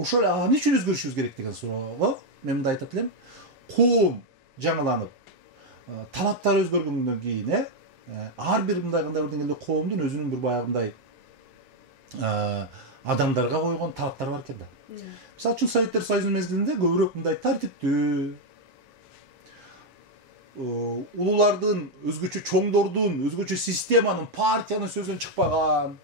Ошол эмне үчүн өзгөрүшүбүз керек деген суроого мен мындай айтат элем. Коом жаңыланып, талаптары өзгөргөндөн кийин ар бир мындай кандай бир деңгээлде коомдун өзүнүн бир баягындай адамдарга койгон талаптары бар экен да. Мисалы үчүн Советтер Союзунун мезгилинде көбүрөөк мындай тартиптүү, улуулардын, өзгөчө чоңдордун, өзгөчө системанын, партиянын сөзүнөн чыкпаган,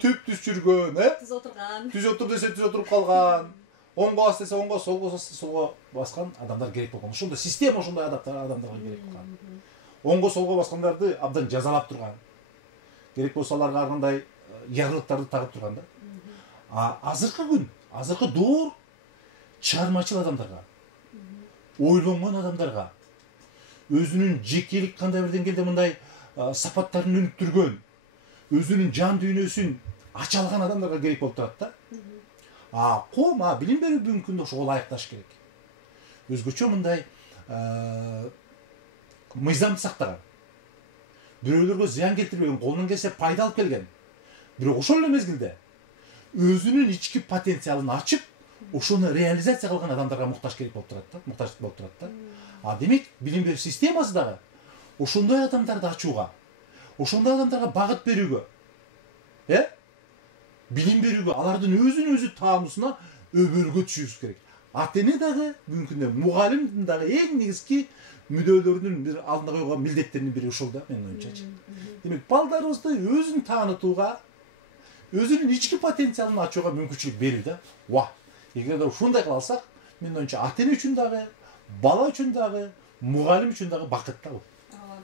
түп түз жүргөн, түз отур десе түз отуруп калган, оңго бас десе оңго, солго десе солго баскан адамдар керек болгон. Ошондой система ошондой адамдарга керек болгон. Оңго солго баскандарды абдан жазалап турган. Керек болсо аларга ар кандай ярлыктарды тагып турган да. Азыркы күн, азыркы доор чыгармачыл адамдарга, ойлонгон адамдарга, өзүнүн жекелик кандай бир деңгээлде мындай сапаттарын өнүктүргөн, өзүнүн жан дүйнөсүн ача алган адамдарга керек болуп турат да. Коом билим берүү бүгүнкү күндө ошого ылайыкташ керек. Өзгөчө мындай мыйзамды сактаган, бирөөлөргө зыян келтирбеген, колунан келсе пайда алып келген. Бирок ошол эле мезгилде өзүнүн ички потенциалын ачып, ошону реализация кылган адамдарга муктаж керек болуп турат да, муктаждык болуп турат да. Демек, билим берүү системасы дагы ошондой адамдарды ачууга, ошондой адамдарга багыт берүүгө, билим берүүгө, алардын өзүн өзү таануусуна өбөлгө түшүрүш керек. Ата эне дагы бүгүнкү күндө мугалим дагы эң негизги мүдөлөрүнүн бир алдына койгон милдеттеринин бири ошол да, менин оюмчачы. Демек, балдарыбызды өзүн таанытууга, өзүнүн ички потенциалын ачууга мүмкүнчүлүк берүү да. Эгерде ушундай кыла алсак, менин оюмча ата эне үчүн дагы, бала үчүн дагы, мугалим үчүн дагы бакыт да бул.